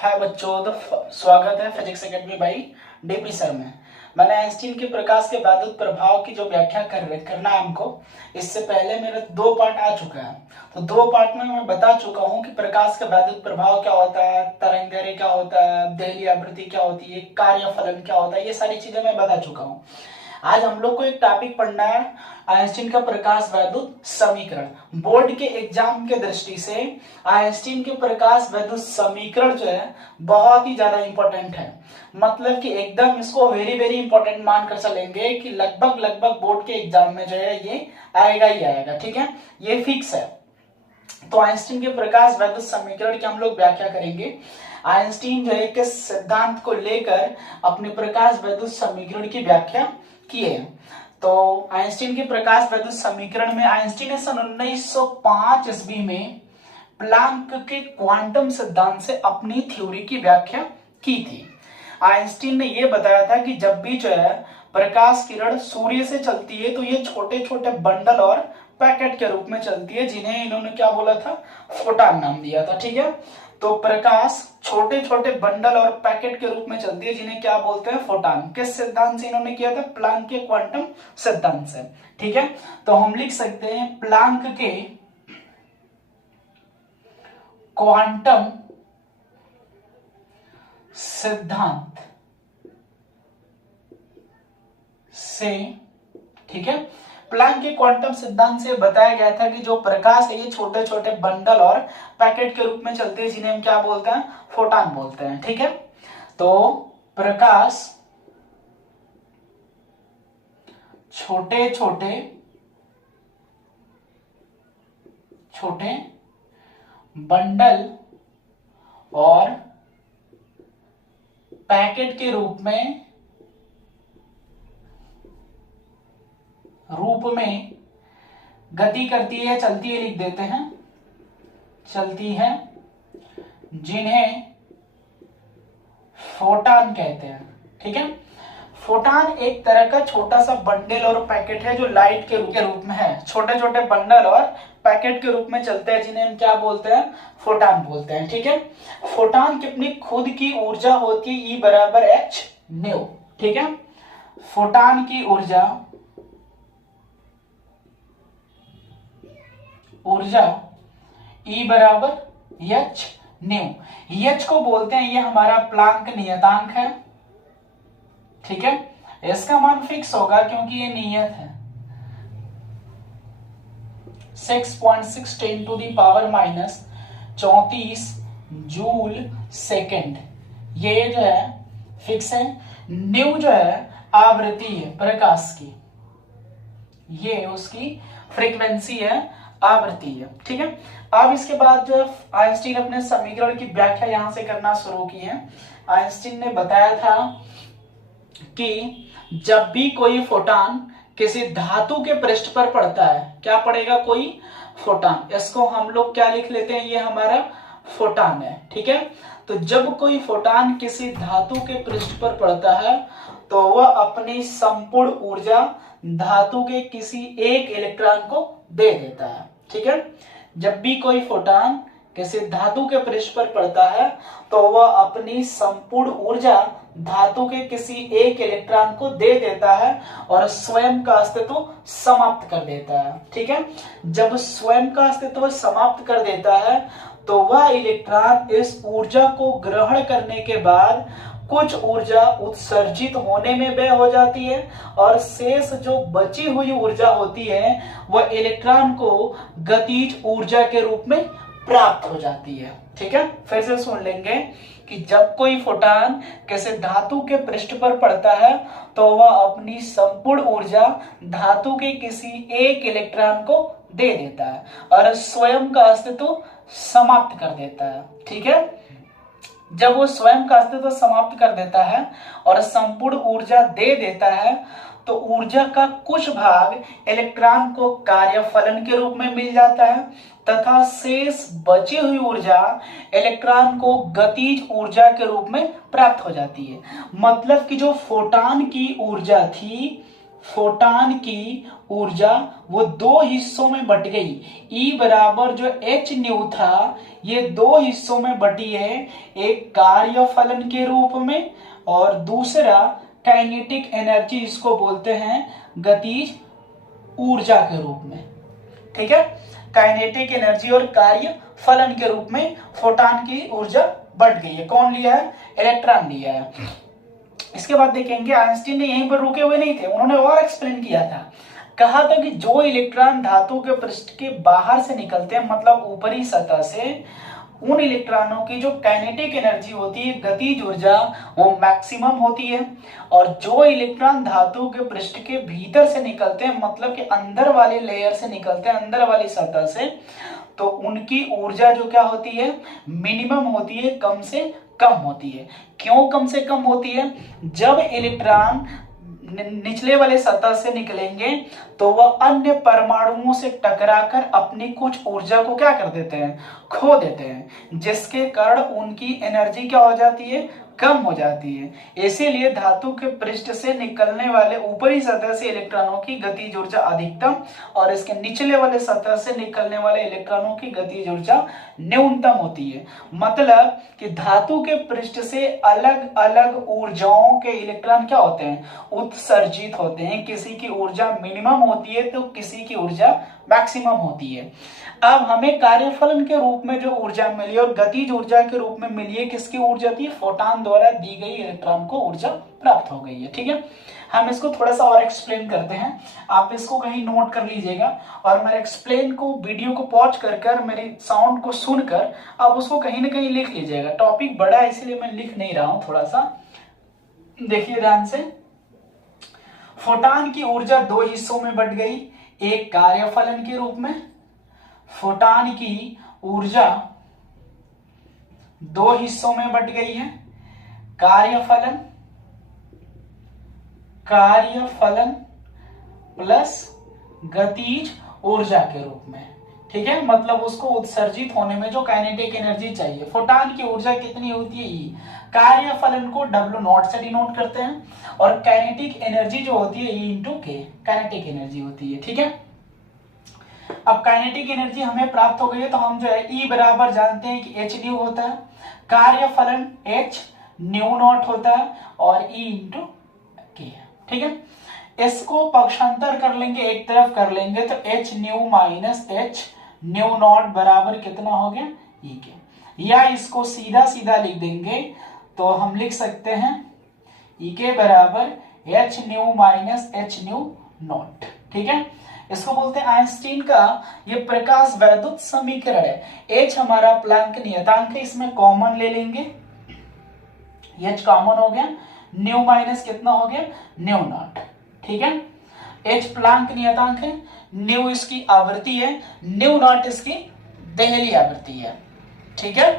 हाय बच्चों, तो स्वागत है physics academy by DP sir में। मैंने आइंस्टीन के प्रकाश के वैद्युत प्रभाव की जो व्याख्या करना है हमको, इससे पहले मेरे 2 पार्ट आ चुका है। तो 2 पार्ट में मैं बता चुका हूँ कि प्रकाश का वैद्युत प्रभाव क्या होता है, तरंगदैर्घ्य क्या होता है, देहली आवृत्ति क्या होती है, कार्य फलन क्या होता है, ये सारी चीजें मैं बता चुका हूँ। आज हम लोग को एक टॉपिक पढ़ना है, आइंस्टीन का प्रकाश वैद्युत समीकरण। बोर्ड के एग्जाम के दृष्टि से आइंस्टीन के प्रकाश वैद्युत समीकरण जो है बहुत ही ज्यादा इंपॉर्टेंट है। मतलब कि एकदम इसको वेरी वेरी इंपॉर्टेंट मानकर चलेंगे कि लगभग बोर्ड के एग्जाम में जो है ये आएगा ही आएगा। ठीक है, ये फिक्स है। तो आइंस्टीन के प्रकाश वैद्युत समीकरण की हम लोग व्याख्या करेंगे। आइंस्टीन जो है के सिद्धांत को लेकर अपने प्रकाश वैद्युत समीकरण की व्याख्या किए। तो आइंस्टीन के प्रकाश वैद्युत समीकरण में आइंस्टीन ने सन 1905 ईस्वी में प्लांक के क्वांटम सिद्धांत से अपनी थ्योरी की व्याख्या की थी। आइंस्टीन ने यह बताया था कि जब भी जो है प्रकाश किरण सूर्य से चलती है तो ये छोटे छोटे बंडल और पैकेट के रूप में चलती है, जिन्हें इन्होंने क्या बोला था, फोटॉन नाम दिया था। ठीक है, तो प्रकाश छोटे छोटे बंडल और पैकेट के रूप में चलती है, जिन्हें क्या बोलते हैं, फोटॉन। किस सिद्धांत से इन्होंने किया था, प्लांक के क्वांटम सिद्धांत से। ठीक है, तो हम लिख सकते हैं प्लांक के क्वांटम सिद्धांत से। ठीक है, प्लांक के क्वांटम सिद्धांत से बताया गया था कि जो प्रकाश है ये छोटे छोटे बंडल और पैकेट के रूप में चलते हैं, जिन्हें हम क्या बोलते हैं, फोटॉन बोलते हैं। ठीक है, तो प्रकाश छोटे छोटे बंडल और पैकेट के रूप में गति करती है, चलती है, लिख देते हैं, चलती है, जिन्हें फोटॉन कहते हैं। ठीक है, फोटॉन एक तरह का छोटा सा बंडल और पैकेट है जो लाइट के रूप में है। छोटे छोटे बंडल और पैकेट के रूप में चलते हैं, जिन्हें हम क्या बोलते हैं, फोटॉन बोलते हैं। ठीक है, फोटॉन की अपनी खुद की ऊर्जा होती है E बराबर h न्यू। ठीक है, फोटॉन की ऊर्जा E बराबर h न्यू। h को बोलते हैं, ये हमारा प्लांक नियतांक है। ठीक है, इसका मान फिक्स होगा क्योंकि ये नियत है। 6.6 10 to the power minus 34 joule second, ये जो है फिक्स है। न्यू जो है आवृत्ति है प्रकाश की, ये उसकी फ्रीक्वेंसी है, आवृत्ति है। ठीक है, अब इसके बाद जो आइंस्टीन अपने समीकरण की व्याख्या यहां से करना शुरू की है। आइंस्टीन ने बताया था कि जब भी कोई फोटॉन किसी धातु के पृष्ठ पर पड़ता है, क्या पड़ेगा, कोई फोटॉन, इसको हम लोग क्या लिख लेते हैं, ये हमारा फोटॉन है। ठीक है, तो जब कोई फोटॉन किसी धातु के पृष्ठ पर पड़ता है तो वह अपनी संपूर्ण ऊर्जा धातु के किसी एक इलेक्ट्रॉन को दे देता है। ठीक है, जब भी कोई फोटॉन किसी धातु के पृष्ठ पर पड़ता है तो वह अपनी संपूर्ण ऊर्जा धातु के किसी एक इलेक्ट्रॉन को दे देता है और स्वयं का अस्तित्व समाप्त कर देता है। ठीक है, जब स्वयं का अस्तित्व समाप्त कर देता है तो वह इलेक्ट्रॉन इस ऊर्जा को ग्रहण करने के बाद कुछ ऊर्जा उत्सर्जित होने में व्यय हो जाती है और शेष जो बची हुई ऊर्जा होती है वह इलेक्ट्रॉन को गतिज ऊर्जा के रूप में प्राप्त हो जाती है। ठीक है, फिर से सुन लेंगे कि जब कोई फोटॉन किसी धातु के पृष्ठ पर पड़ता है तो वह अपनी संपूर्ण ऊर्जा धातु के किसी एक इलेक्ट्रॉन को दे देता है और स्वयं का अस्तित्व समाप्त कर देता है। ठीक है, जब वो स्वयं का अस्तित्व समाप्त कर देता है और संपूर्ण ऊर्जा दे देता है तो ऊर्जा का कुछ भाग इलेक्ट्रॉन को कार्यफलन के रूप में मिल जाता है तथा शेष बची हुई ऊर्जा इलेक्ट्रॉन को गतिज ऊर्जा के रूप में प्राप्त हो जाती है। मतलब कि जो फोटॉन की ऊर्जा थी, फोटॉन की ऊर्जा वो 2 हिस्सों में बट गई। E बराबर जो h न्यू था, ये दो हिस्सों में बटी है, एक कार्यफलन के रूप में और दूसरा काइनेटिक एनर्जी, इसको बोलते हैं गतिज ऊर्जा के रूप में। ठीक है, काइनेटिक एनर्जी और कार्य फलन के रूप में फोटॉन की ऊर्जा बढ़ गई है। कौन लिया है? इलेक्ट्रॉन लिया है। इसके बाद देखेंगे आइंस्टीन ने यहीं पर रुके हुए नहीं थे, उन्होंने और एक्सप्लेन किया था। कहा था कि जो इलेक्ट्रॉन धातु के पृष्ठ के बाहर से निकलते हैं, मतलब ऊपरी सतह से, उन इलेक्ट्रॉनों की जो काइनेटिक एनर्जी होती है, गतिज ऊर्जा, वो मैक्सिमम होती है। और जो इलेक्ट्रॉन धातु के पृष्ठ के भीतर से निकलते हैं, मतलब कि अंदर वाले लेयर से निकलते हैं, अंदर वाली सतह से, तो उनकी ऊर्जा जो क्या होती है? मिनिमम होती है, कम से कम होती है। क्यों कम से कम होती है? जब इलेक्ट्रॉन निचले वाले सतह से निकलेंगे तो वह अन्य परमाणुओं से टकराकर अपनी कुछ ऊर्जा को क्या कर देते हैं? खो देते हैं, जिसके कारण उनकी एनर्जी क्या हो जाती है? कम हो जाती है। इसीलिए धातु के पृष्ठ से निकलने वाले ऊपरी सतह से इलेक्ट्रॉनों की गतिज ऊर्जा अधिकतम और इसके निचले वाले सतह से निकलने वाले इलेक्ट्रॉनों की गतिज ऊर्जा न्यूनतम होती है। मतलब कि धातु के पृष्ठ से अलग अलग ऊर्जाओं के इलेक्ट्रॉन क्या होते हैं? उत्सर्जित होते हैं। किसी की ऊर्जा मिनिमम होती है तो किसी की ऊर्जा मैक्सिमम होती है। अब हमें कार्यफलन के रूप में जो ऊर्जा मिली और गतिज ऊर्जा के रूप में मिली है, किसकी ऊर्जा थी? फोटॉन द्वारा दी गई इलेक्ट्रॉन को ऊर्जा प्राप्त हो गई है। ठीक है, हम इसको थोड़ा सा और एक्सप्लेन करते हैं, आप इसको कहीं नोट कर लीजिएगा और मेरे एक्सप्लेन को, वीडियो को पॉज कर मेरी साउंड को सुनकर आप उसको कहीं ना कहीं लिख लीजिएगा। टॉपिक बड़ा है इसलिए मैं लिख नहीं रहा हूं, थोड़ा सा देखिए ध्यान से। फोटॉन की ऊर्जा दो हिस्सों में बट गई, एक कार्यफलन के रूप में, फोटॉन की ऊर्जा दो हिस्सों में बट गई है, कार्यफलन प्लस गतिज ऊर्जा के रूप में। ठीक है, मतलब उसको उत्सर्जित होने में जो काइनेटिक एनर्जी चाहिए। फोटॉन की ऊर्जा कितनी होती है? ई। कार्यफलन को W0 से डिनोट करते हैं और काइनेटिक एनर्जी जो होती है E इंटू के, काइनेटिक एनर्जी होती है। ठीक है, अब काइनेटिक एनर्जी हमें प्राप्त हो गई है तो हम जो है E बराबर जानते हैं कि H न्यू होता है, कार्यफलन H न्यू नॉट होता है और E इंटू के। ठीक है, इसको पक्षांतर कर लेंगे, एक तरफ कर लेंगे तो H new minus H new not बराबर कितना हो गया? E के। या इसको सीधा सीधा लिख देंगे तो हम लिख सकते हैं E के बराबर H new minus H new not. ठीक है, इसको बोलते हैं आइंस्टीन का ये प्रकाश वैद्युत समीकरण है। H हमारा प्लैंक नियतांक है, इसमें कॉमन ले लेंगे, H कॉमन हो गया, न्यू माइनस कितना हो गया? New not. ठीक है, H प्लैंक नियतांक है, न्यू इसकी आवृत्ति है, न्यू नॉट इसकी देहली आवृत्ति है। ठीक है,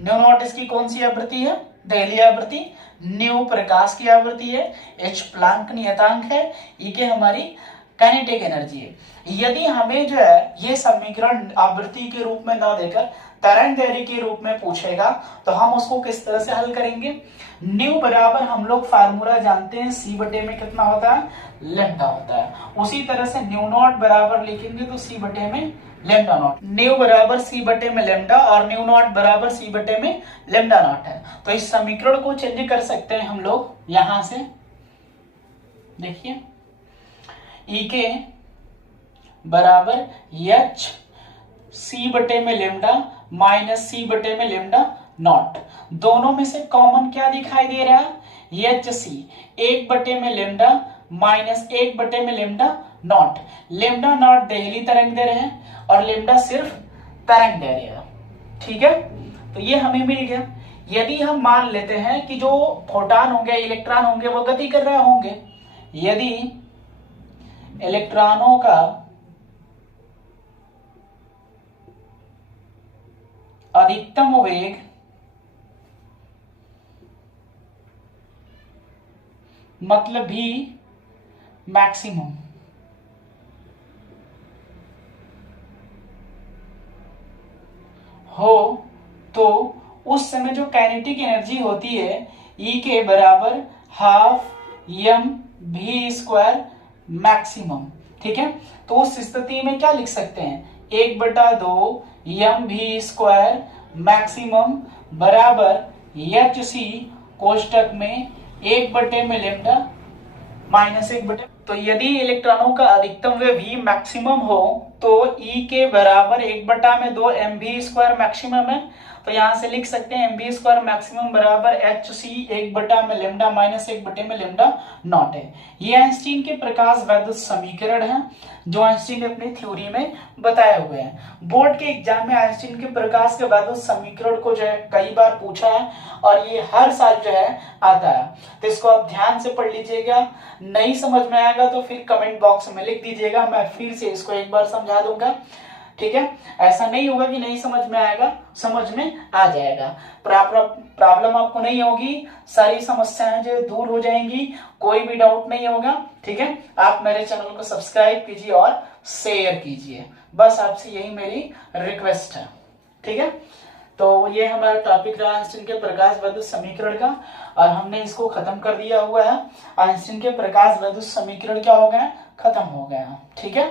न्यू नॉट इसकी कौन सी आवृत्ति है? देहली आवृत्ति। न्यू प्रकाश की आवृत्ति है, H प्लैंक नियतांक है, E के हमारी काइनेटिक एनर्जी है। यदि हमें जो है ये समीकरण आवृत्ति के रूप में ना देकर तरंग दैर्ध्य के रूप में पूछेगा तो हम उसको किस तरह से हल करेंगे? न्यू बराबर हम लोग फार्मूला जानते हैं, C बटे में कितना होता है? लैम्डा होता है। उसी तरह से न्यू नॉट बराबर लिखेंगे तो C बटे में लैम्डा नॉट। न्यू बराबर C बटे में लैम्डा और न्यू नॉट बराबर C बटे में लैम्डा नॉट है। तो इस समीकरण को चेंज कर सकते हैं हम लोग यहां से। देखिए E के बराबर H C बटे में लैम्डा माइनस C बटे में लैम्डा नॉट। दोनों में से कॉमन क्या दिखाई दे रहा है? H C. एक बटे में लैम्डा माइनस एक बटे में लैम्डा नॉट। लैम्डा नॉट देहली तरंग दे रहे हैं और लैम्डा सिर्फ तरंग दे रहे हैं। ठीक है, तो ये हमें मिल गया। यदि हम मान लेते हैं कि जो फोटॉन होंगे, इलेक्ट्रॉन होंगे, वो गति कर रहे होंगे, यदि इलेक्ट्रॉनों का अधिकतम वेग मतलब भी मैक्सिमम हो तो उस समय जो काइनेटिक एनर्जी होती है E के बराबर half m v square maximum. ठीक है, तो उस स्थिति में क्या लिख सकते हैं? 1/2 एम वी स्क्वायर मैक्सिमम बराबर एच सी कोष्टक में 1 में लेमडा माइनस 1 तो यदि इलेक्ट्रॉनों का अधिकतम वे V मैक्सिमम हो तो E के बराबर 1/2 एम वी स्क्वायर मैक्सिमम है। तो यहां से लिख सकते हैं एम वी स्क्वायर मैक्सिमम बराबर एच सी 1 में लेमडा माइनस 1 में लेमडा नॉट है। ये आइंस्टीन के प्रकाश वैद्युत समीकरण है जो आइंस्टीन ने अपनी थ्योरी में बताए हुए हैं। बोर्ड के एग्जाम में आइंस्टीन के प्रकाश के वैद्युत समीकरण को जो है कई बार पूछा है और ये हर साल जो है आता है, तो इसको आप ध्यान से पढ़ लीजिएगा। नहीं समझ में आएगा तो फिर कमेंट बॉक्स में लिख दीजिएगा, मैं फिर से इसको एक बार समझा दूंगा। ठीक है, ऐसा नहीं होगा कि नहीं समझ में आएगा, समझ में आ जाएगा। प्रॉब्लम आपको नहीं होगी, सारी समस्याएं जो दूर हो जाएंगी, कोई भी डाउट नहीं होगा। ठीक है, आप मेरे चैनल को सब्सक्राइब कीजिए और शेयर कीजिए, बस आपसे यही मेरी रिक्वेस्ट है। ठीक है, तो ये हमारा टॉपिक रहा आइंस्टीन के प्रकाश वैद्युत समीकरण का और हमने इसको खत्म कर दिया हुआ है। आइंस्टीन के प्रकाश वैद्युत समीकरण क्या हो गया, खत्म हो गया। ठीक है।